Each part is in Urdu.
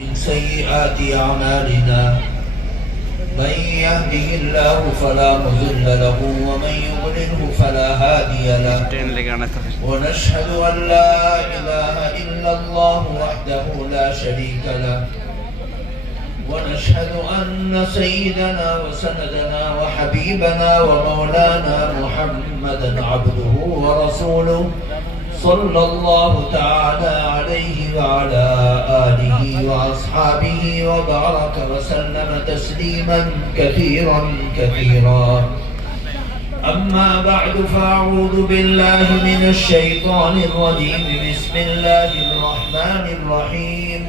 من سيئات أعمالنا من يهده الله فلا مضل له ومن يضلله فلا هادي له ونشهد أن لا إله إلا الله وحده لا شريك له ونشهد أن سيدنا وسندنا وحبيبنا ومولانا محمدا عبده ورسوله صلى الله تعالى عليه وعلى آله وأصحابه وبارك وسلم تسليما كثيرا كثيرا. أما بعد فأعوذ بالله من الشيطان الرجيم. بسم الله الرحمن الرحيم.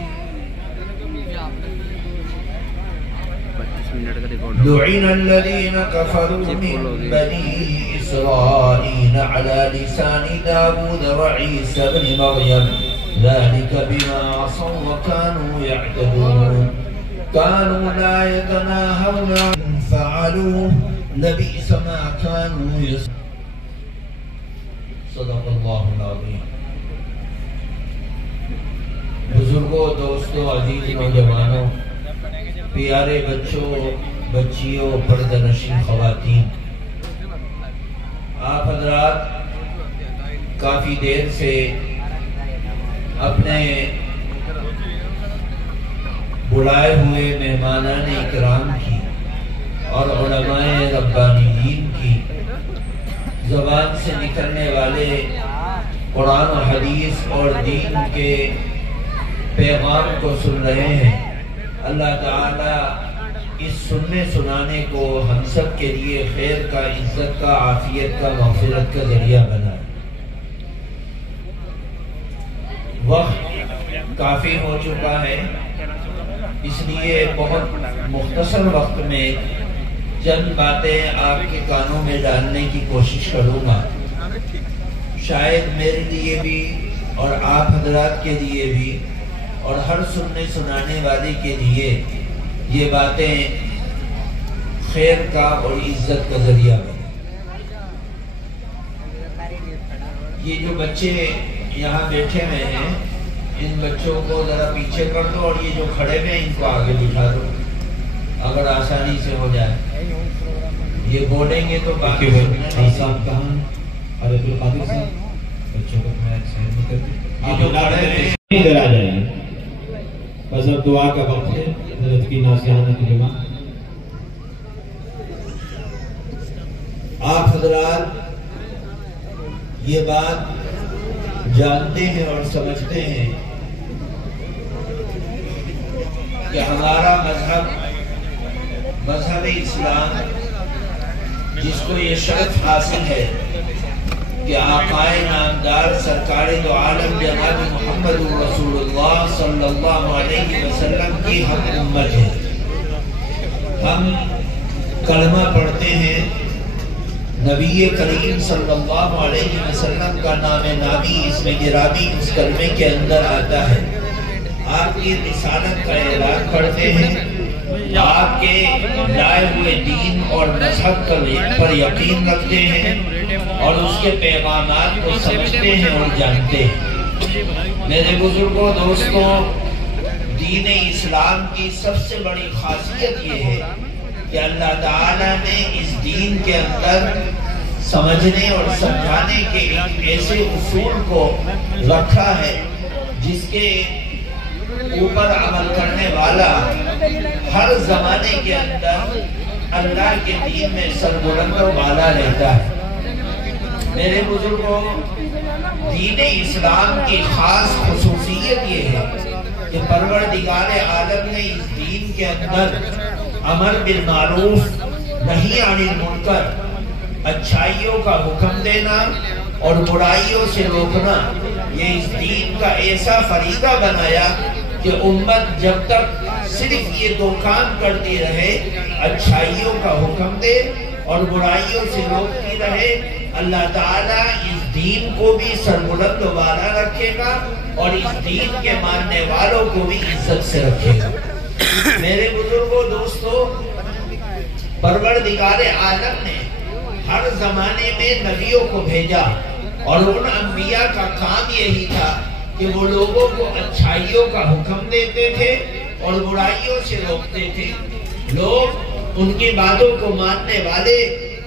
لعن الذين كفروا من بني إسرائيل على لسان داود وعيسى بن مريم ذلك بما عصوا وكانوا يعتدون كانوا لا يتناهون عن فعلوه لبئس ما كانوا يصنعون. صدق اللہ العظیم. بزرگوں، دوستوں، عزیز نوجوانوں، پیارے بچوں، بچیوں، پردہ نشین خواتین، آپ حضرات کافی دیر سے اپنے بلائے ہوئے مہمانان اکرام کی اور علماء ربانیین کی زبان سے نکلنے والے قرآن و حدیث اور دین کے پیغام کو سن رہے ہیں. اللہ تعالی اس سننے سنانے کو ہم سب کے لیے خیر کا، عزت کا، عافیت کا، مغفرت کا ذریعہ بنائے. وقت کافی ہو چکا ہے، اس لیے بہت مختصر وقت میں چند باتیں آپ کے کانوں میں ڈالنے کی کوشش کروں گا. شاید میرے لیے بھی اور آپ حضرات کے لیے بھی اور ہر سننے سنانے والے کے لیے یہ باتیں خیر کا اور عزت کا ذریعہ بنے. یہ جو بچے یہاں بیٹھے ہوئے ہیں، ان بچوں کو ذرا پیچھے کر دو اور یہ جو کھڑے ہوئے ہیں ان کو آگے بٹھا دو اگر آسانی سے ہو جائے. یہ بولیں گے تو باقی صاحب کہاں حضرت القادر صاحب بچوں کو میں سائن کر دیں. یہ جو کھڑے ہوئے ادھر آ جائیں. بس اب دعا کا وقت ہے. حضرت کی ناصحانہ کلمہ. آپ حضرات یہ بات جانتے ہیں اور سمجھتے ہیں کہ ہمارا مذہب اسلام، جس کو یہ شرف حاصل ہے کہ آقائے نامدار سرکار دو عالم جناب محمد رسول اللہ صلی اللہ علیہ وسلم کی ہم امت ہے. ہم کلمہ پڑھتے ہیں، نبی کریم صلی اللہ علیہ وسلم کا نام نامی اسم گرامی اس کلمے کے اندر آتا ہے. آپ کی رسالت کا اعلان کرتے ہیں، آپ کے لائے ہوئے دین اور مذہب پر یقین رکھتے ہیں اور اس کے پیغامات کو سمجھتے ہیں اور جانتے ہیں. میرے بزرگوں، دوستوں، دین اسلام کی سب سے بڑی خاصیت یہ ہے کہ اللہ تعالیٰ نے اس دین کے اندر سمجھنے اور سمجھانے کے ایک ایسے اصول کو رکھا ہے جس کے اوپر عمل کرنے والا ہر زمانے کے اندر اللہ کے دین میں سربلند و بالا رہتا ہے. میرے بزرگوں، دین اسلام کی خاص خصوصیت یہ ہے کہ پروردگار عالم نے اس دین کے اندر امر بالمعروف نہی عن المنکر، اچھائیوں کا حکم دینا اور برائیوں سے روکنا، یہ اس دین کا ایسا فریضہ بنایا کہ امت جب تک صرف یہ دو کام کرتی رہے، اچھائیوں کا حکم دے اور برائیوں سے روکتی رہے، اللہ تعالیٰ اس دین کو بھی سربلند و بالا رکھے گا اور اس دین کے ماننے والوں کو بھی عزت سے رکھے گا. میرے بزرگوں، دوستوں، پروردگار عالم نے ہر زمانے میں نبیوں کو بھیجا اور ان انبیاء کا کام یہی تھا کہ وہ لوگوں کو اچھائیوں کا حکم دیتے تھے اور برائیوں سے روکتے تھے۔ لوگ ان کی باتوں کو ماننے والے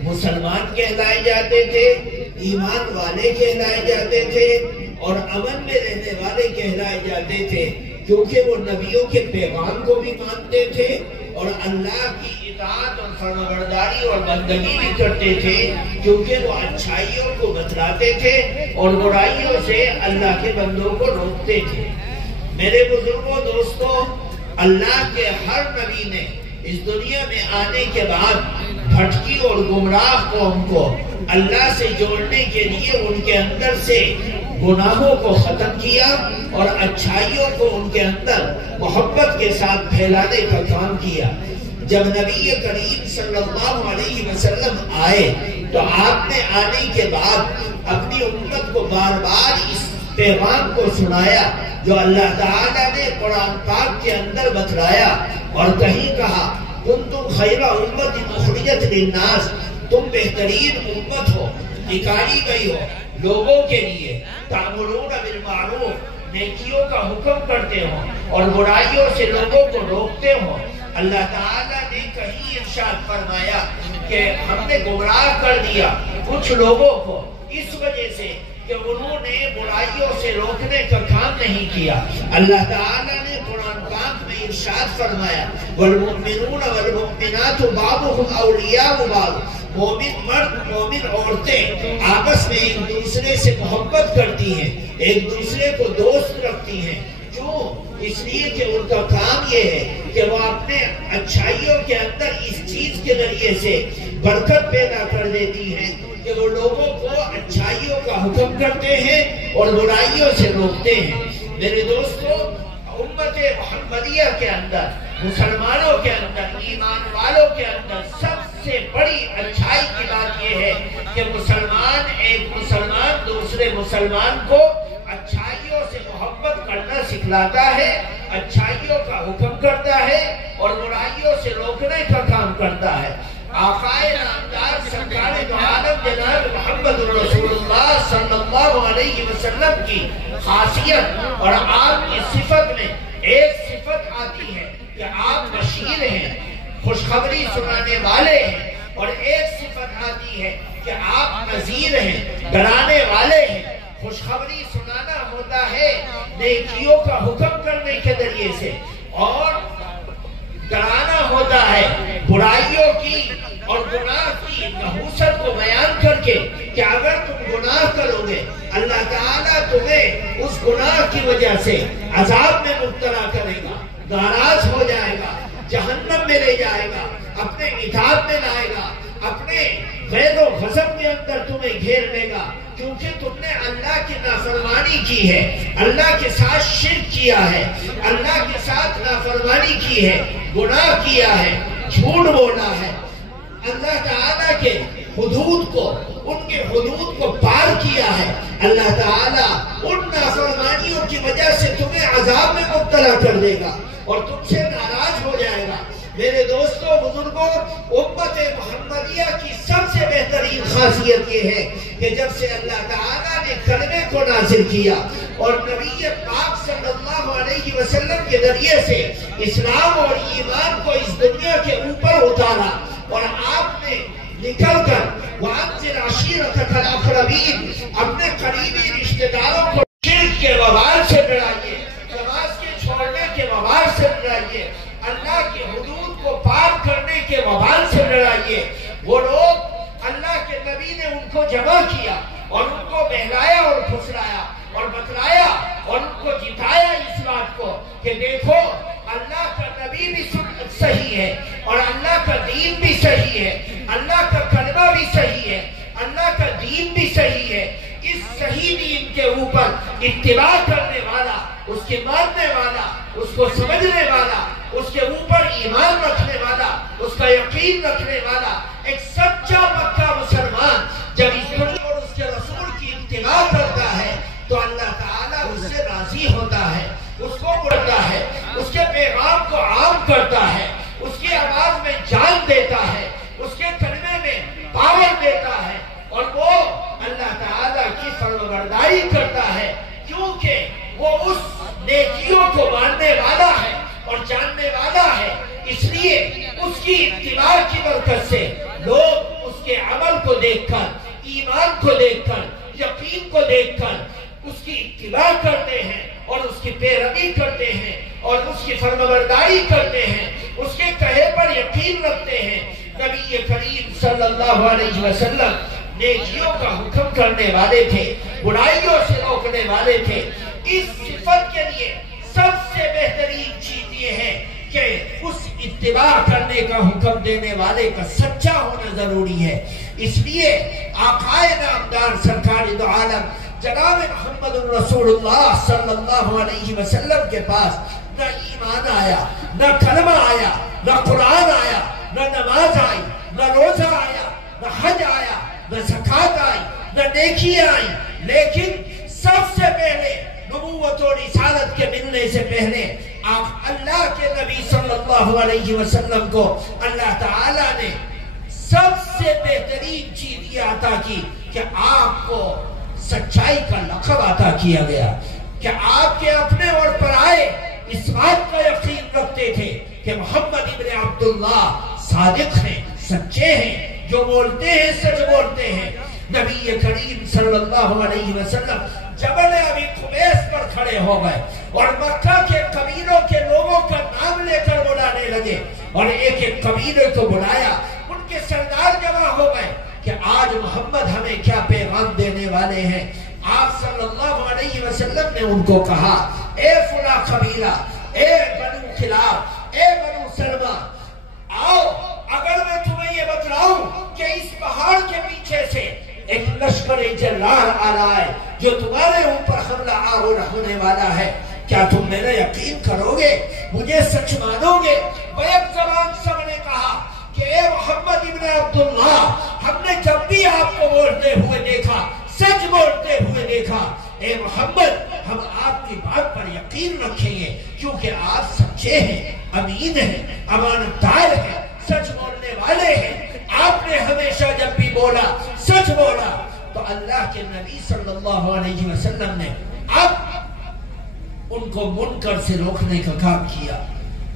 مسلمان کہلائے جاتے تھے، ایمان والے کہلائے جاتے تھے اور امن میں رہنے والے کہلائے جاتے تھے، کیونکہ وہ نبیوں کے پیغام کو بھی مانتے تھے اور اللہ کی اطاعت اور فرمانبرداری اور بندگی بھی کرتے تھے، کیونکہ وہ اچھائیوں کو بتلاتے تھے اور برائیوں سے اللہ کے بندوں کو روکتے تھے۔ میرے بزرگوں، دوستوں، اللہ کے ہر نبی نے اس دنیا میں آنے کے بعد بھٹکی اور گمراہ قوم کو اللہ سے جوڑنے کے لیے ان کے اندر سے گناہوں کو ختم کیا اور اچھائیوں کو ان کے اندر محبت کے ساتھ پھیلانے کا کام کیا۔ جب نبی کریم صلی اللہ علیہ وسلم آئے تو آپ نے آنے کے بعد اپنی امت کو بار بار اس پیغام کو سنایا جو اللہ تعالیٰ نے قرآن پاک کے اندر بتلایا، اور کہیں کہا کنتم خیر امت اخرجت للناس، تم بہترین امت ہو، نکالی گئی ہو لوگوں کے لیے، تأمرون بالمعروف، نیکیوں کا حکم کرتے ہو اور برائیوں سے لوگوں کو روکتے ہو۔ اللہ تعالیٰ نے کہیں ارشاد فرمایا کہ ہم نے گمراہ کر دیا کچھ لوگوں کو اس وجہ سے کہ انہوں نے برائیوں سے روکنے کا کام نہیں کیا۔ اللہ تعالیٰ نے قرآن پاک میں ارشاد فرمایا والمؤمنون والمؤمنات بعضهم اولیاء بعض، مومن مرد مومن عورتیں آپس میں ایک دوسرے سے محبت کرتی ہیں، ایک دوسرے کو دوست رکھتی ہیں۔ کیوں؟ اس لیے کہ ان کا کام یہ ہے کہ وہ اپنے اچھائیوں کے اندر اس چیز کے ذریعے سے برکت پیدا کر دیتی ہیں کہ وہ لوگوں کو اچھائیوں کا حکم کرتے ہیں اور برائیوں سے روکتے ہیں۔ میرے دوستو، امت محمدیہ کے اندر، مسلمانوں کے اندر، ایمان والوں کے اندر سب سے بڑی اچھائی کی بات یہ ہے کہ ایک مسلمان دوسرے مسلمان کو اچھائیوں سے محبت کرنا سکھلاتا ہے، اچھائیوں کا حکم کرتا ہے اور برائیوں سے روکنے کا کام کرتا ہے۔ آقائے نامدار سرکار دو عالم جناب محمد رسول اللہ صلی اللہ علیہ وسلم کی خاصیت اور آپ کی صفت میں ایک صفت آتی ہے کہ آپ بشیر ہیں، خوشخبری سنانے والے ہیں، اور ایک صفت آتی ہے کہ آپ نذیر ہیں، ڈرانے والے ہیں۔ خوشخبری سنانا ہوتا ہے نیکیوں کا حکم کرنے کے ذریعے سے، اور ڈرانا ہوتا ہے برائیوں کی اور گناہ کی نحوست کو بیان کر کے کہ اگر تم گناہ کرو گے اللہ تعالیٰ تمہیں اس گناہ کی وجہ سے عذاب میں مبتلا کرے گا، ناراض ہو جائے گا، جہنم میں لے جائے گا، اپنے عذاب میں لائے گا، اپنے غیر و غضب کے اندر تمہیں گھیر لے گا، کیونکہ تم نے اللہ کی نافرمانی کی ہے، اللہ کے ساتھ شرک کیا ہے، اللہ کے ساتھ نافرمانی کی ہے، گناہ کیا ہے، جھوٹ بولا ہے، اللہ تعالیٰ کے حدود کو، ان کے حدود کو پار کیا ہے۔ اللہ تعالیٰ ان نافرمانیوں کی وجہ سے تمہیں عذاب میں مبتلا کر دے گا اور تم سے ناراض ہو جائے گا۔ میرے دوستوں، بزرگوں، امت محمدیہ کی سب سے بہترین خاصیت یہ ہے کہ جب سے اللہ تعالیٰ نے کلمے کو نازل کیا اور نبی پاک صلی اللہ علیہ وسلم کے ذریعے سے اسلام اور ایمان کو اس دنیا کے اوپر اتارا، اور آپ نے نکل کر وَأَنذِرْ عَشِيرَتَكَ الْأَقْرَبِينَ، اپنے قریبی رشتہ داروں کو شرک کے وبال سے ڈرائیے، نماز کے چھوڑنے کے وبال سے ڈرائیے، اللہ کی حدود کو پار کرنے کے وبال سے ڈرائیے۔ وہ لوگ، اللہ کے نبی نے ان کو جمع کیا اور ان کو بہلایا اور پھسلایا اور بتلایا اور ان کو جتایا اس بات کو کہ دیکھو اللہ کا نبی بھی صحیح ہے اور اللہ کا دین بھی صحیح ہے، اللہ کا کلمہ بھی صحیح ہے، اللہ کا دین بھی صحیح ہے۔ اس صحیح دین کے اوپر اتباع کرنے والا، اس کے ماننے والا، اس کو سمجھنے والا، اس کے اوپر ایمان رکھنے والا، اس کا یقین رکھنے والا ایک سچا پکا مسلمان جب اس دنیا اور اس کے رسول کی اتباع کرتا ہے تو اللہ تعالیٰ اس سے راضی ہوتا ہے، اس کو بڑھتا ہے، اس کے پیغام کو عام کرتا ہے، اس کی آواز میں جان دیتا ہے، اس کے کلمے میں پاور دیتا ہے، اور وہ اللہ تعالیٰ کی فرمانبرداری کرتا ہے، کیونکہ وہ اس نیکیوں کو ماننے والا ہے اور جاننے لیے اس کی اتباع کی برکت سے لوگ اس کے عمل کو دیکھ کر، ایمان کو دیکھ کر، یقین کو دیکھ کر اس کی اتباع کرتے ہیں اور اس کی پیروی کرتے ہیں اور اس کی فرمانبرداری کرتے ہیں، اس کے کہے پر یقین رکھتے ہیں۔ نبی کریم صلی اللہ علیہ وسلم نیکیوں کا حکم کرنے والے تھے، برائیوں سے روکنے والے تھے۔ اس صفت کے لیے سب سے بہترین چیز یہ ہے کہ اس اتباع کرنے کا حکم دینے والے کا سچا ہونا ضروری ہے۔ اس لیے آقائے نامدار سرکار دو عالم جناب محمد رسول اللہ صلی اللہ علیہ وسلم کے پاس نہ ایمان آیا، نہ کلمہ آیا، نہ قرآن آیا، نہ نماز آئی، نہ روزہ آیا، نہ حج آیا، نہ زکوٰۃ آئی، نہ نیکی آئی، لیکن سب سے پہلے نبوت و رسالت کے ملنے سے پہلے آپ اللہ کے نبی صلی اللہ علیہ وسلم کو اللہ تعالیٰ نے سب سے بہترین چیز یہ عطا کی کہ آپ کو سچائی کا لقب عطا کیا گیا، کہ آپ کے اپنے اور پرائے اس بات کا یقین رکھتے تھے کہ محمد ابن عبداللہ صادق ہیں، سچے ہیں، جو بولتے ہیں سچ بولتے ہیں۔ نبی کریم صلی اللہ علیہ وسلم جبل ابی قبیس پر کھڑے ہو گئے اور مکہ کے قبیلوں کے لوگوں کا نام لے کر بلانے لگے اور ایک ایک قبیلے کو بلایا، ان کے سردار جمع ہو گئے کہ آج محمد ہمیں کیا پیغام دینے والے ہیں۔ آپ صلی اللہ علیہ وسلم نے ان کو کہا، اے فلاں قبیلہ، اے بنو کلاب، اے بنو سلمہ، آؤ اگر میں تمہیں یہ بتلاؤں کہ اس پہاڑ کے پیچھے سے ایک لشکر جرار آ رہا ہے جو تمہارے اوپر حملہ آور ہونے والا ہے، کیا تم میرا یقین کرو گے، مجھے سچ مانو گے؟ بیک زبان سب نے کہا کہ اے محمد ابن عبداللہ، ہم نے جب بھی آپ کو بولتے ہوئے دیکھا، سچ بولتے ہوئے دیکھا، اے محمد ہم آپ کی بات پر یقین رکھیں گے کیونکہ آپ سچے ہیں، امین ہیں، امانت دار ہیں، سچ بولنے والے ہیں۔ آپ نے ہمیشہ جب بھی بولا سچ بولا۔ تو اللہ کے نبی صلی اللہ علیہ وسلم نے اب ان کو منکر سے روکنے کا کام کیا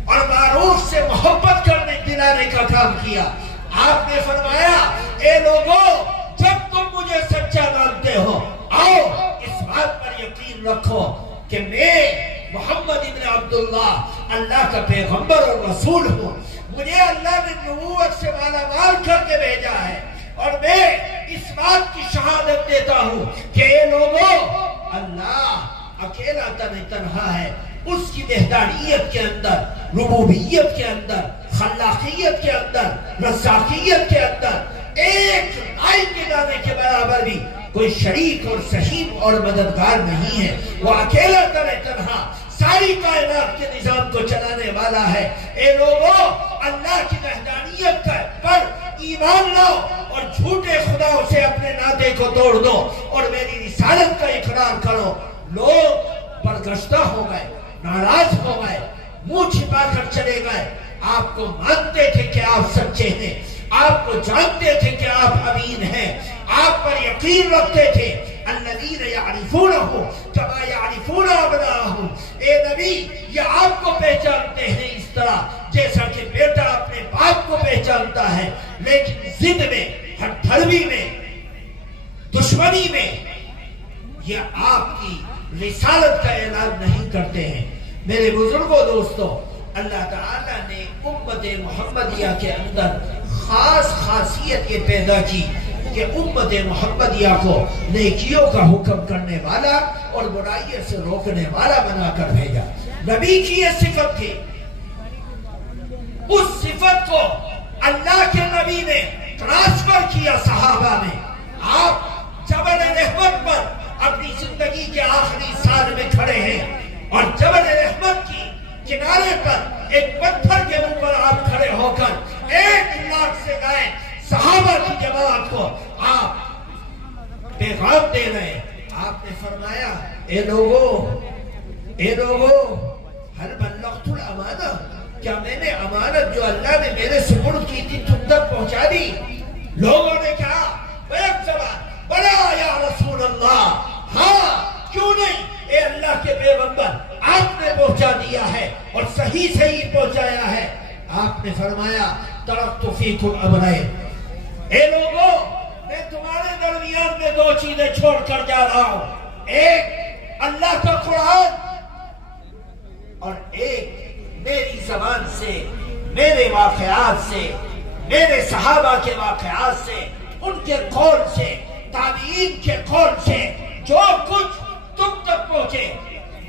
اور معروف سے محبت کرنے دلانے کا کام کیا۔ آپ نے فرمایا، اے لوگوں، جب تم مجھے سچا مانتے ہو، آؤ اس بات پر یقین رکھو کہ میں محمد ابن عبداللہ اللہ کا پیغمبر اور رسول ہوں، مجھے اللہ نے نبوت سے مالا مال کر کے بھیجا ہے اور میں اس بات کی شہادت دیتا ہوں کہ اے لوگوں، اللہ اکیلا تنہا ہے، اس کی وحدانیت کے اندر، ربوبیت کے اندر، خلاقیت کے اندر، رزاقیت کے اندر ایک نائی کے دانے کے برابر بھی کوئی شریک اور صحیح اور مددگار نہیں ہے۔ وہ اکیلا تنہا ساری کائنات کے نظام کو چلانے والا ہے۔ اے لوگوں، اللہ کی وحدانیت پر ایمان لاؤ اور جھوٹے خداؤں سے اپنے ناطے کو توڑ دو اور میری رسالت کا اقرار کرو۔ لوگ برگشتہ ہو گئے، ناراض ہو گئے، منہ چھپا کر چلے گئے۔ آپ کو مانتے تھے کہ آپ سچے ہیں، آپ کو جانتے تھے کہ آپ امین ہیں، آپ پر یقین رکھتے تھے۔ الذین یعرفونہ کما یعرفون ابناءہم، اے نبی یہ آپ کو پہچانتے ہیں اس طرح جیسا کہ بیٹا اپنے باپ کو پہچانتا ہے، لیکن ضد میں، ہٹ دھڑوی میں، دشمنی میں یہ آپ کی رسالت کا اعلان نہیں کرتے ہیں۔ میرے بزرگوں، دوستوں، اللہ تعالیٰ نے امت محمدیہ کے اندر خاص خاصیت یہ پیدا کی کہ امت محمدیہ کو نیکیوں کا حکم کرنے والا اور برائیوں سے روکنے والا بنا کر بھیجا۔ نبی کی یہ صفت تھی، اس صفت کو اللہ کے نبی نے ٹرانسفر کیا صحابہ میں۔ آپ جبل رحمت پر اپنی زندگی کے آخری سال میں کھڑے ہیں اور جبل رحمت کی کنارے پر ایک پتھر کے اوپر آپ کھڑے ہو کر 1 لاکھ سے گئے صحابہ کی جماعت کو آپ پیغام دے رہے ہیں۔ آپ نے فرمایا، اے لوگوں، ہل بلغت الامانہ، کیا میں نے امانت جو اللہ نے میرے سپرد کی تھی تم تک پہنچا دی؟ لوگوں نے کہا بیک زبان، بلا یا رسول اللہ، ہاں کیوں نہیں اے اللہ کے پیغمبر، آپ نے پہنچا دیا ہے اور صحیح پہنچایا ہے۔ آپ نے فرمایا ترکت فیکم امرین، اے لوگوں میں تمہارے درمیان میں دو چیزیں چھوڑ کر جا رہا ہوں، ایک اللہ کا قرآن اور ایک میری زبان سے، میرے واقعات سے، میرے صحابہ کے واقعات سے، ان کے قول سے، تابعین کے قول سے جو کچھ تم تک پہنچے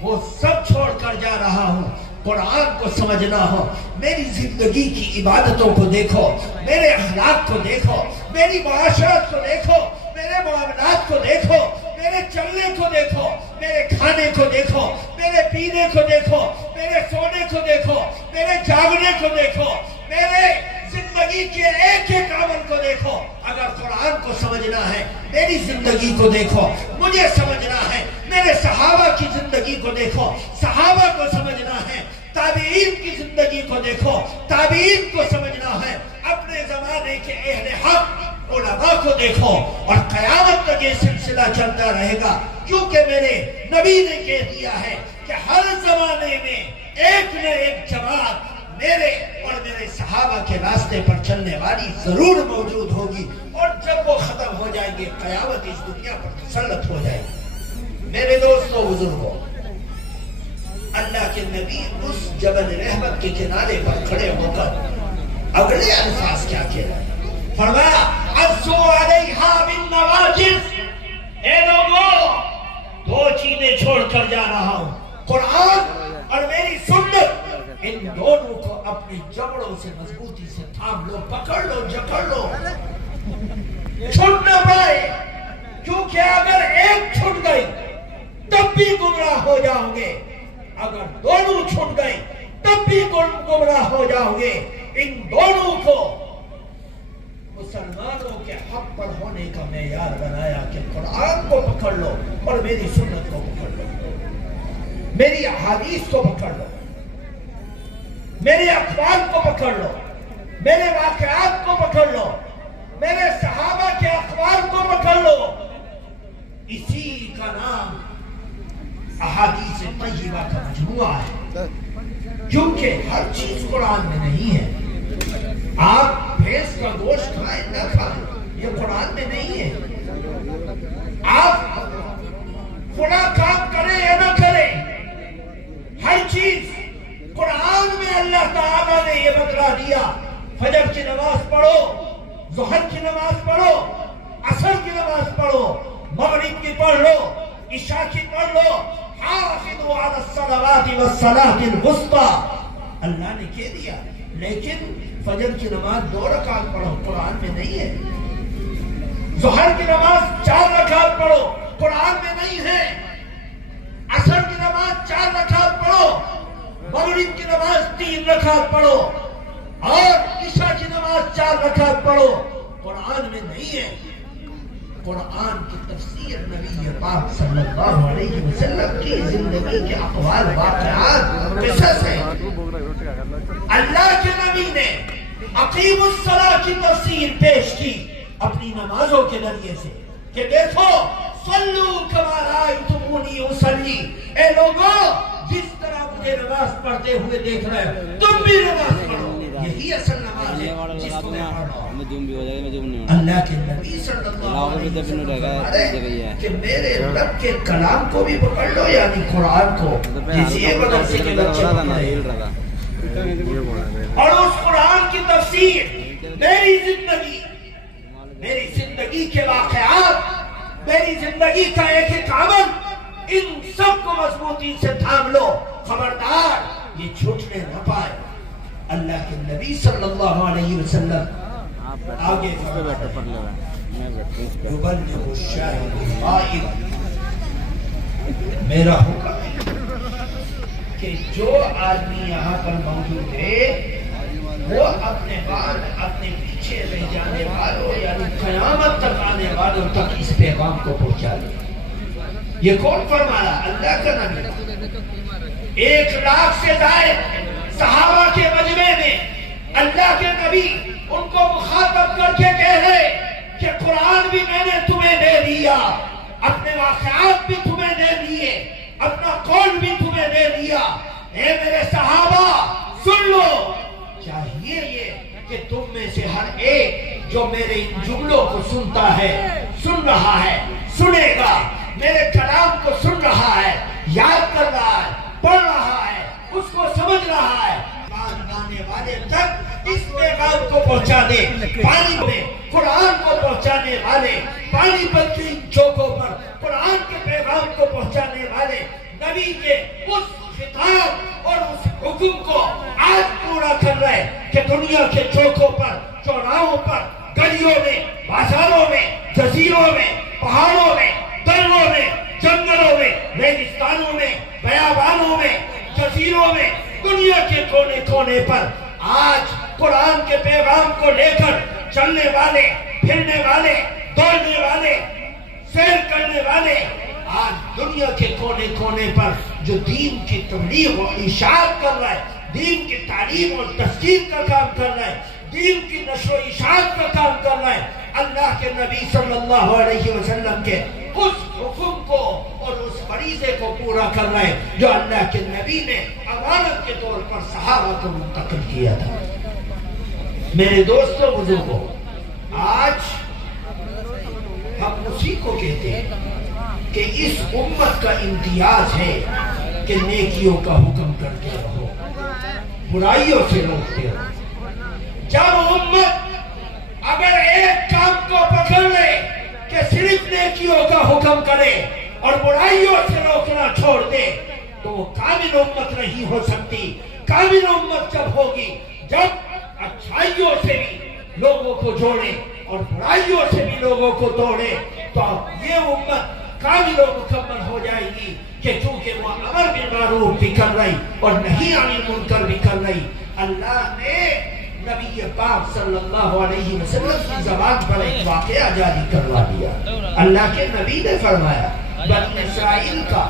وہ سب چھوڑ کر جا رہا ہوں۔ قرآن کو سمجھنا ہو، میری زندگی کی عبادتوں کو دیکھو، میرے اخلاق کو دیکھو، میری معاشرت کو دیکھو، میرے معاملات کو دیکھو، میرے چلنے کو دیکھو، میرے کھانے کو دیکھو، میرے پینے کو دیکھو، میرے سونے کو دیکھو، میرے جاگنے کو دیکھو، میرے زندگی کے ایک ایک عمل کو دیکھو۔ اگر قرآن کو سمجھنا ہے میری زندگی کو دیکھو، مجھے سمجھنا ہے میرے صحابہ کی زندگی کو دیکھو، صحابہ کو سمجھنا ہے تابعین کی زندگی کو دیکھو، تابعین کو سمجھنا ہے اپنے زمانے کے اہل حق علماء کو دیکھو، اور قیامت تک یہ سلسلہ چلتا رہے گا، کیونکہ میرے نبی نے کہہ دیا ہے کہ ہر زمانے میں ایک نہ ایک جماعت میرے اور میرے صحابہ کے راستے پر چلنے والی ضرور موجود ہوگی، اور جب وہ ختم ہو جائیں گے قیامت اس دنیا پر تسلط ہو جائے گی۔ میرے دوستو بزرگوں، اللہ کے نبی اس جبل رحمت کے کنارے پر کھڑے ہو کر اگلے الفاظ کیا کہہ رہے ہیں؟ فرمایا عَزُّوا عَلَيْهَا بِالنَّوَاجِذِ، اے لوگوں دو چیزیں چھوڑ کر جا رہا ہوں، قرآن اور میری سنت، ان دونوں کو اپنے جبڑوں سے مضبوطی سے تھام لو، پکڑ لو، جکڑ لو، چھوٹ نہ پائے، کیونکہ اگر ایک چھوٹ گئی تب بھی گمراہ ہو جاؤ گے، اگر دونوں چھوٹ گئے تب بھی گمراہ ہو جاؤ گے۔ ان دونوں کو مسلمانوں کے حق پر ہونے کا معیار بنایا کہ قرآن کو پکڑ لو اور میری سنت کو پکڑ لو، میری احادیث کو پکڑ لو، میرے اخبار کو پکڑ لو، میرے واقعات کو پکڑ لو، میرے صحابہ کے اخبار کو پکڑ لو۔ اسی کا نام احادیث طیبہ کا مجموعہ ہے، کیونکہ ہر چیز قرآن میں نہیں ہے۔ آپ بھینس کا گوشت کھائیں نہ کھائیں، یہ قرآن میں نہیں ہے۔ آپ فلاں کام کریں یا نہ کریں، ہر چیز قرآن میں اللہ تعالیٰ نے یہ بتلا دیا۔ فجر کی نماز پڑھو، ظہر کی نماز پڑھو، عصر کی نماز پڑھو، مغرب کی پڑھ لو، عشاء کی پڑھ لو، حافظوا علی الصلوات والصلاة الوسطی، اللہ نے کہہ دیا۔ لیکن فجر کی نماز 2 رکعت پڑھو، قرآن میں نہیں ہے۔ ظہر کی نماز 4 رکعت پڑھو، قرآن میں نہیں ہے۔ عصر کی نماز 4 رکعت پڑھو، مغرب کی نماز 3 رکعت پڑھو، اور عشاء کی نماز 4 رکعت پڑھو، قرآن میں نہیں ہے۔ قرآن کی تفسیر نبی پاک صلی اللہ علیہ وسلم کی زندگی کے اقوال، واقعات، قصص ہیں۔ اللہ کے نبی نے اقیم الصلاۃ کی تفسیر پیش کی اپنی نمازوں کے ذریعے سے کہ دیکھو صلو کما رأیتمونی اصلی، اے لوگوں جس طرح مجھے نماز پڑھتے ہوئے دیکھ رہے ہو تم بھی نماز پڑھو، یہی اصل نماز ہے جس کو میں پڑھ رہا ہوں۔ اللہ کے نبی صلی اللہ علیہ وسلم فرماتے کہ میرے رب کے کلام کو بھی پکڑ لو، یعنی قرآن کو، جس ایک مدرسے کے بچے پکڑے، اور اس قرآن کی تفسیر میری زندگی کے واقعات، میری زندگی کا ایک ایک عمل، ان سب کو مضبوطی سے تھام لو، خبردار یہ چھوٹنے نہ پائے۔ اللہ کے نبی صلی اللہ علیہ وسلم آگے یبلغ الشاہد الغائب، میرا حکم ہے کہ جو آدمی یہاں پر موجود ہے وہ اپنے بعد اپنے پیچھے رہ جانے والوں یعنی قیامت تک آنے والوں تک اس پیغام کو پہنچا دے۔ یہ کون فرمایا؟ اللہ کا نبی۔ 1 لاکھ سے زائد صحابہ کے مجمع میں اللہ کے نبی ان کو مخاطب کر کے کہہ رہے کہ قرآن بھی میں نے تمہیں دے دیا، اپنے واقعات بھی تمہیں دے دیے، اپنا قول بھی تمہیں دے دیا، اے میرے صحابہ سن لو چاہیے یہ کہ تم میں سے ہر ایک جو میرے ان جملوں کو سنتا ہے، سن رہا ہے، سنے گا، میرے کلام کو سن رہا ہے، یاد کر رہا ہے، پڑھ رہا ہے، اس کو سمجھ رہا ہے، آنے والے تک اس پیغام کو پہنچا دے، پانی میں قرآن کو پہنچانے والے، پانی پت کی چوکوں پر قرآن کے پیغام کو پہنچانے والے نبی کے اس خطاب اور اس حکم کو آج پورا کر رہے کہ دنیا کے چوکوں پر، چوراہوں پر، گلیوں میں، بازاروں میں، جزیروں میں، پہاڑوں میں، دروں میں، جنگلوں میں، ریگستانوں میں، بیابانوں میں، جزیروں میں، دنیا کے کونے کونے پر آج قرآن کے پیغام کو لے کر چلنے والے، پھرنے والے، دوڑنے والے، سیر کرنے والے آج دنیا کے کونے کونے پر جو دین کی تبلیغ و اشاعت کر رہا ہے، دین کی تعلیم اور تفسیر کا کام کر رہا ہے، دین کی نشر و اشاعت کا کام کر رہا ہے، اللہ کے نبی صلی اللہ علیہ وسلم کے اس حکم کو اور اس فریضے کو پورا کر رہا ہے جو اللہ کے نبی نے امانت کے طور پر صحابہ کو منتقل کیا تھا۔ میرے دوستوں، بزرگوں، آج ہم اسی کو کہتے ہیں کہ اس امت کا امتیاز ہے کہ نیکیوں کا حکم کرتے رہو، برائیوں سے روکتے رہو۔ جب امت اگر ایک کام کو پکڑ لے کہ صرف نیکیوں کا حکم کرے اور برائیوں سے روکنا چھوڑ دے تو وہ کامل امت نہیں ہو سکتی۔ کامل امت جب ہوگی جب اچھائیوں سے بھی لوگوں کو جوڑے اور برائیوں سے بھی لوگوں کو توڑے تو یہ امت کامل و مکمل ہو جائے گی کہ چونکہ وہ امر بالمعروف بھی کر رہی اور نہیں عن المنکر بھی کر رہی۔ اللہ نے نبی پاک صلی اللہ علیہ وسلم کی زبان پر ایک واقعہ جاری کروا دیا۔ اللہ کے نبی نے فرمایا بنی اسرائیل کا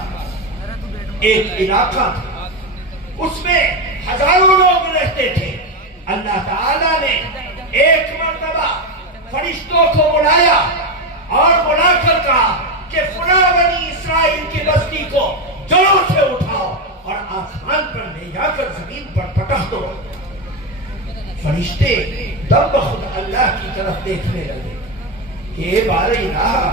ایک علاقہ تھا، اس میں ہزاروں لوگ رہتے تھے۔ اللہ تعالیٰ نے ایک مرتبہ فرشتوں کو بلایا اور بلا کر کہا کہ فلاں بنی اسرائیل کی بستی کو جڑوں سے اٹھاؤ اور آسمان پر لے جا کر زمین پر پٹخ دو۔ فرشتے دم بخود اللہ کی طرف دیکھنے لگے کہ اے بار الہ،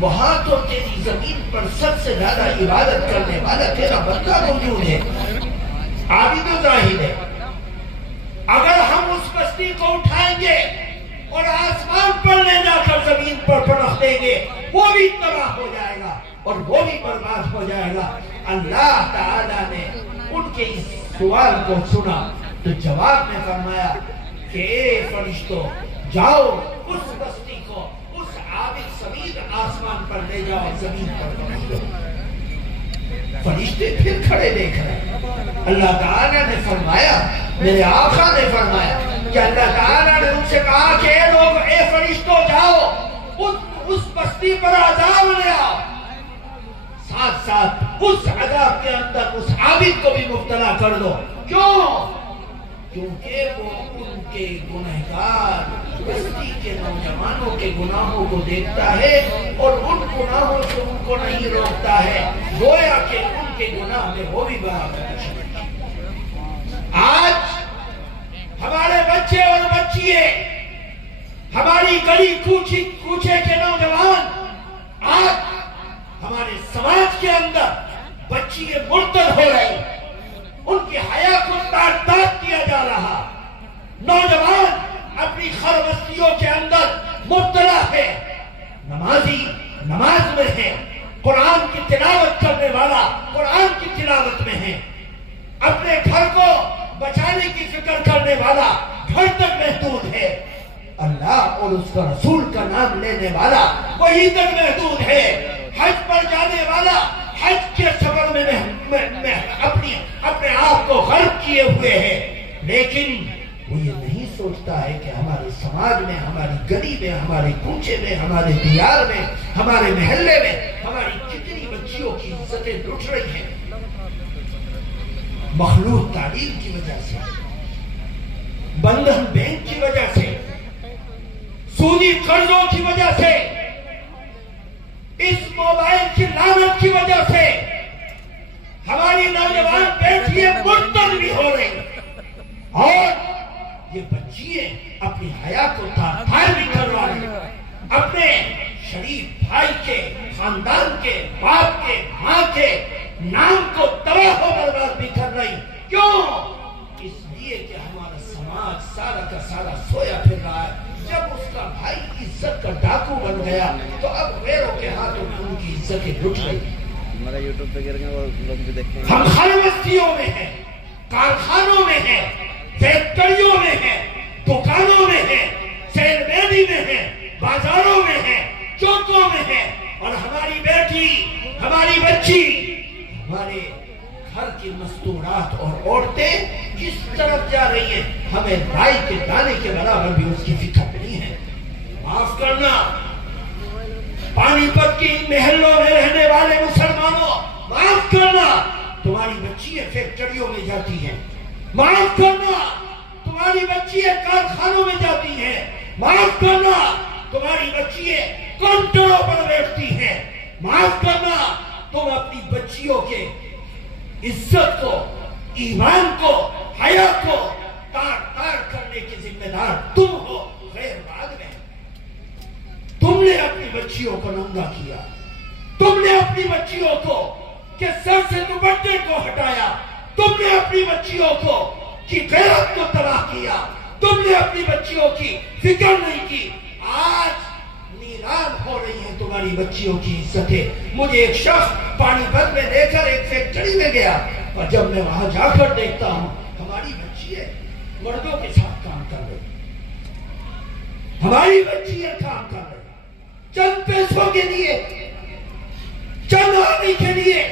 وہاں تو تیری زمین پر سب سے زیادہ عبادت کرنے والا تیرا بندہ موجود ہے، عابد و زاہد ہے۔ اگر ہم اس بستی کو اٹھائیں گے اور آسمان پر لے جا کر زمین پر پٹخ دیں گے وہ بھی تباہ ہو جائے گا اور وہ بھی برباد ہو جائے گا۔ اللہ تعالیٰ نے ان کے اس سوال کو سنا تو جواب میں فرمایا کہ اے فرشتوں، جاؤ اس بستی کو اس عابد سمید آسمان پر لے جاؤ، زمین پر پٹخ دو۔ فرشتے پھر کھڑے دیکھ رہے ہیں۔ اللہ تعالیٰ نے فرمایا، میرے آقا نے فرمایا کہ اللہ تعالیٰ نے ان سے کہا کہ اے لوگ، اے فرشتوں، جاؤ اس بستی پر عذاب لے آؤ، ساتھ ساتھ اس عذاب کے اندر اس عابد کو بھی مبتلا کر دو۔ کیوں؟ کیونکہ وہ ان کے گنہگار بستی کے نوجوانوں کے گناہوں کو دیکھتا ہے اور ان گناہوں سے ان کو نہیں روکتا ہے، گویا کہ ان کے گناہ میں وہ بھی برابر ہے۔ آج ہمارے بچے اور بچیے، ہماری گلی کوچے کے نوجوان، آج ہمارے سماج کے اندر بچیے مرتد ہو رہی، ان کی حیا کو تاٹ کیا جا رہا، نوجوان اپنی خربستیوں کے اندر مبتلا ہے، نمازی نماز میں ہے، قرآن کی تلاوت کرنے والا قرآن کی تلاوت میں ہے، اپنے گھر کو بچانے کی فکر کرنے والا گھر تک محدود ہے، اللہ اور اس کا رسول کا نام لینے والا وہی تک محدود ہے، حج پر جانے والا حج کے سفر میں اپنے آپ کو غرق کیے ہوئے ہے، لیکن وہ یہ نہیں سوچتا ہے کہ ہمارے سماج میں، ہماری گلی میں، ہمارے کوچے میں، ہمارے دیار میں، ہمارے محلے میں ہماری کتنی بچیوں کی عزتیں لٹ رہی ہیں، مخلوط تعلیم کی وجہ سے، بندھن بینک کی وجہ سے، سودی قرضوں کی وجہ سے، اس موبائل کی لعنت کی وجہ سے ہماری نوجوان بیٹیاں مرتد بھی ہو رہی اور حیا کو تار بھی کروا رہے ہیں، اپنے شریف بھائی کے، خاندان کے، باپ کے، ماں کے نام کو تباہ و برباد بھی کر رہی. کیوں؟ اس لیے کہ ہمارا سماج سارا کا سارا سویا پھر رہا ہے. جب اس کا بھائی عزت کا ڈاکو بن گیا تو اب غیروں کے ہاتھوں میں ان کی عزتیں لٹ رہی. ہمارا یوٹیوب پہ گر گئے اور لوگ بھی دیکھیں. ہم ہر بستیوں میں ہیں، کارخانوں میں ہیں، فیکٹریوں میں ہیں، دکانوں میں ہیں، سیل مینی میں ہیں، بازاروں میں ہیں، چوکوں میں ہیں، اور ہماری بیٹی، ہماری بچی، ہمارے گھر کی مستورات اور عورتیں کس طرف جا رہی ہیں ہمیں رائی کے دانے کے برابر بھی اس کی فکر نہیں ہے. معاف کرنا پانی پت کی محلوں میں رہنے والے مسلمانوں، معاف کرنا تمہاری بچیاں فیکٹریوں میں جاتی ہیں، معاف کرنا تمہاری بچیاں کارخانوں میں جاتی ہیں، معاف کرنا تمہاری بچیاں کاؤنٹروں پر بیٹھتی ہیں، معاف کرنا تم اپنی بچیوں کے عزت کو، ایمان کو، حیا کو تار تار کرنے کے ذمہ دار تم ہو، غیر بعد میں. تم نے اپنی بچیوں کو ننگا کیا، تم نے اپنی بچیوں کو کہ سر سے دوپٹے کو ہٹایا، تم نے اپنی بچیوں کو کی غیرت کو تباہ کیا، تم نے اپنی بچیوں کی فکر نہیں کی. آج نیلام ہو رہی ہیں تمہاری بچیوں کی عزتیں. مجھے ایک شخص پانی پت میں لے کر ایک فیکٹری میں گیا اور جب میں وہاں جا کر دیکھتا ہوں ہماری بچیاں مردوں کے ساتھ کام کر رہی، ہماری بچیاں کام کر رہی چند پیسوں کے لیے، چند آدمی کے لیے،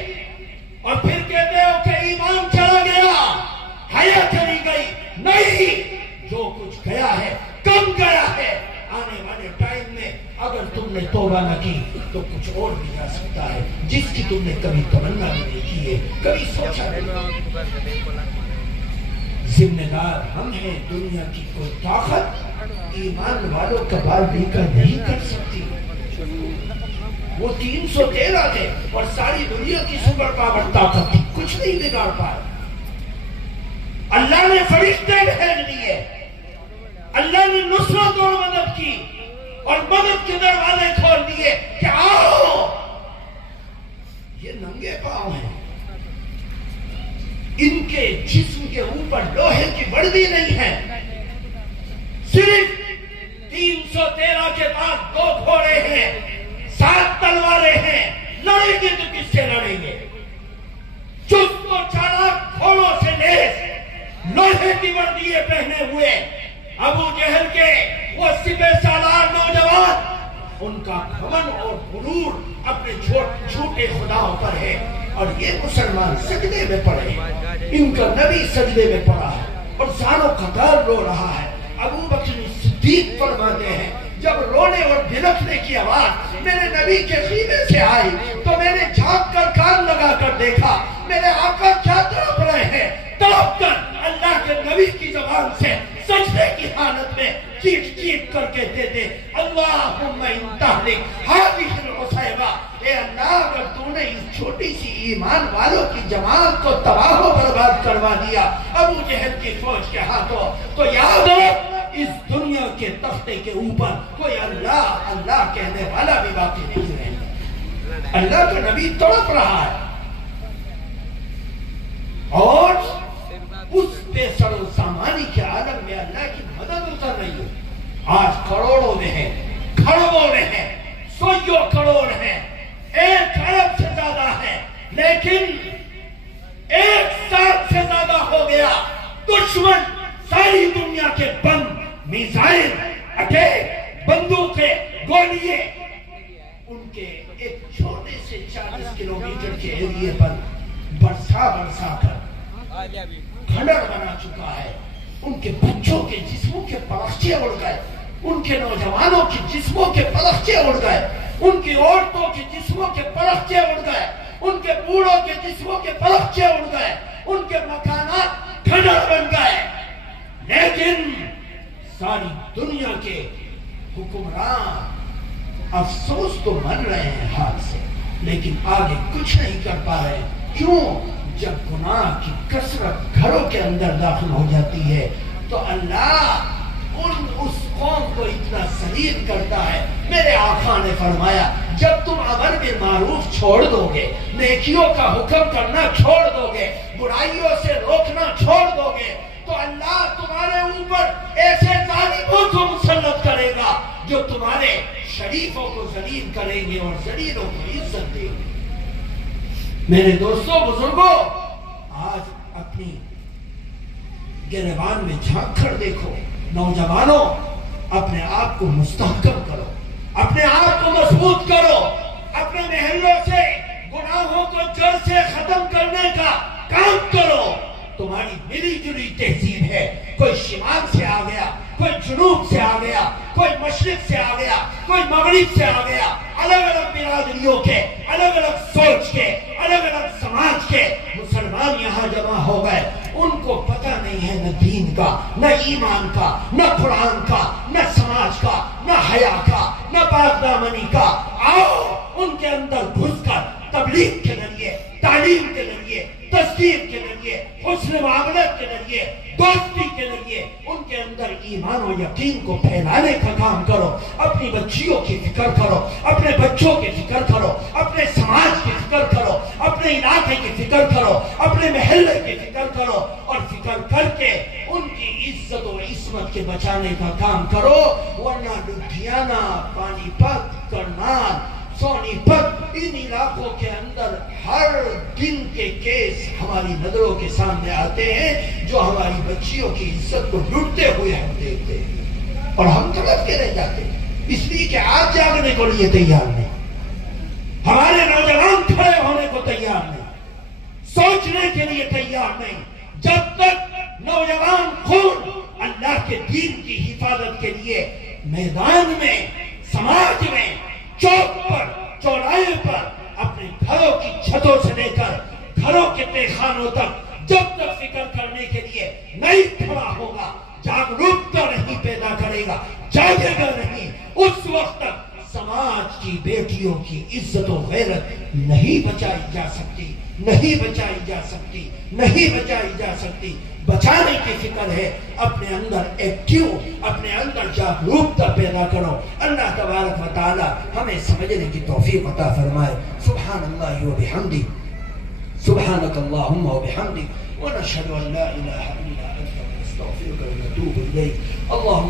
اور پھر کہتے ہو کہ ایمان چلا گیا، حیا چلی گئی. نہیں، جو کچھ گیا ہے کم گیا ہے. آنے والے ٹائم میں اگر تم نے توبہ نہ کی تو کچھ اور بھی جا سکتا ہے جس کی تم نے کبھی تمنا بھی نہیں کی ہے، کبھی سوچا نہیں. ذمہ دار ہم ہیں. دنیا کی کوئی طاقت ایمان والوں کا بال بھی کر نہیں کر سکتی. وہ 313 تھے اور ساری دنیا کی سپر پاور طاقت تھی، کچھ نہیں بگاڑ پائے. اللہ نے فرشتے بھیج دیے، اللہ نے نصرت اور مدد کی اور مدد کے دروازے کھول دیے کہ آؤ. یہ ننگے پاؤں ہیں، ان کے جسم کے اوپر لوہے کی وردی نہیں ہے، صرف 313 کے بعد 2 گھوڑے ہیں، 7 تلواریں ہیں. لڑیں گے تو کس سے لڑیں گے؟ چست و چالاک گھوڑوں سے لیس لوہے کی وردیاں پہنے ہوئے ابو جہل کے وہ سپہ سالار نوجوان، ان کا گھمنڈ اور غرور اپنے جھوٹے خداؤں پر ہے. اور یہ مسلمان سجدے میں پڑے، ان کا نبی سجدے میں پڑا ہے اور زانو قطار رو رہا ہے. ابو بکر صدیق فرماتے ہیں جب رونے اور بھڑکنے کی آواز میرے نبی کے خیمے سے آئی تو میں نے جھانک کر کان لگا کر دیکھا میرے آقا کیا تڑپ رہے ہیں. تڑپ کر اللہ کے نبی کی زبان سے سجدے کی حالت میں چیخ چیخ کر کہتے تھے اللہم ان تہلک ہذہ العصیبہ، اے اللہ اگر تو نے اس چھوٹی سی ایمان والوں کی جماعت کو تباہ و برباد کروا دیا ابو جہل کی فوج کے ہاتھوں، تو یاد ہو اس دنیا کے تختے کے اوپر کوئی اللہ اللہ کہنے والا بھی باقی نہیں رہے گا. اللہ کا نبی تڑپ رہا ہے اور اس بے سر و سامانی کے عالم میں اللہ کی مدد اتر رہی ہے. آج کروڑوں میں ہے، کھربوں میں ہے، سویوں کروڑ ہے، 1 ارب سے زیادہ ہے، لیکن 1 سال سے زیادہ ہو گیا دشمن ساری دنیا کے بم، میزائل، اٹیک، بندوقیں، گولیاں ان کے ایک چھوٹے سے 40 کلومیٹر کے ایریے پر برسا کر کھنڈر بنا چکا ہے. ان کے بچوں کے جسموں کے پلخچے اڑ گئے، ان کے نوجوانوں کے جسموں کے پلخچے اڑ گئے، ان کی عورتوں کے جسموں کے پلخچے اڑ گئے، ان کے بوڑھوں کے جسموں کے پلخچے اڑ گئے، ان کے مکانات کھنڈر بن گئے. لیکن ساری دنیا کے حکمران افسوس تو من رہے ہیں ہاتھ سے، لیکن آگے کچھ نہیں کر پا رہے. کیوں؟ جب گناہ کی کثرت گھروں کے اندر داخل ہو جاتی ہے تو اللہ اس قوم کو اتنا ذلیل کرتا ہے. میرے آقا نے فرمایا جب تم امر بالمعروف چھوڑ دو گے، نیکیوں کا حکم کرنا چھوڑ دو گے، برائیوں سے روکنا چھوڑ دو گے، تو اللہ تمہارے اوپر ایسے ظالموں کو مسلط کرے گا جو تمہارے شریفوں کو ذلیل کریں گے اور ذلیلوں کو عزت دیں گے. میرے دوستوں بزرگوں، آج اپنی گریبان میں جھانک کر دیکھو. نوجوانوں، اپنے آپ کو مستحکم کرو، اپنے آپ کو مضبوط کرو، اپنے محلوں سے گناہوں کو جڑ سے ختم کرنے کا کام کرو. تمہاری ملی جلی تہذیب ہے. کوئی شمال سے آ گیا، کوئی جنوب سے آ گیا، کوئی مشرق سے آ گیا، کوئی مغرب سے آ گیا. الگ الگ برادریوں کے، الگ الگ سوچ کے، الگ الگ سماج کے مسلمان یہاں جمع ہو گئے. ان کو پتہ نہیں ہے نہ دین کا، نہ ایمان کا، نہ قرآن کا، نہ سماج کا، نہ حیا کا، نہ پاک دامنی کا. آؤ ان کے اندر گھس کر تبلیغ کے ذریعے، تعلیم کے ذریعے، تصدیق کے ذریعے، حسن معاملت کے ذریعے، دوستی کے ذریعے ان کے اندر ایمان و یقین کو پھیلانے کا کام کرو. اپنی بچیوں کی فکر کرو، اپنے بچوں کی فکر کرو، اپنے سماج کی فکر کرو، اپنے علاقے کی فکر کرو، اپنے محلے کی فکر کرو، اور فکر کر کے ان کی عزت و عصمت کے بچانے کا کام کرو. ورنہ لدھیانہ، پانی پت، کرنال، سونی پت، ان علاقوں کے اندر ہر دن کے کیس ہماری نظروں کے سامنے آتے ہیں جو ہماری بچیوں کی عزت کو لوٹتے ہوئے ہم دیکھتے ہیں، اور ہم تڑپ کے رہ جاتے ہیں اس لیے کہ آج جاگنے کو لیے تیار نہیں. ہمارے نوجوان کھڑے ہونے کو تیار نہیں، سوچنے کے لیے تیار نہیں. جب تک نوجوان خون اللہ کے دین کی حفاظت کے لیے میدان میں، سماج میں، چوک پر، چوراہے پر، اپنے گھروں کی چھتوں سے لے کر گھروں کے تہخانوں تک جب تک فکر کرنے کے لیے نہیں کھڑا ہوگا، جاگروکتا نہیں پیدا کرے گا، جاگے گا نہیں، اس وقت تک سماج کی بیٹیوں کی عزت و غیرت نہیں بچائی جا سکتی، نہیں بچائی جا سکتی، نہیں بچائی جا سکتی. بچانے کی فکر ہے. اپنے اندر ایکٹیو، اپنے اندر جاگروکتا پیدا کرو. اللہ تبارک و تعالی ہمیں سمجھنے کی توفیق عطا فرمائے. سبحان اللہ و بحمدہ، سبحانک اللہم و بحمدک، ونشہد ان لا الہ الا انت نستغفرک ونتوب الیک. اللہم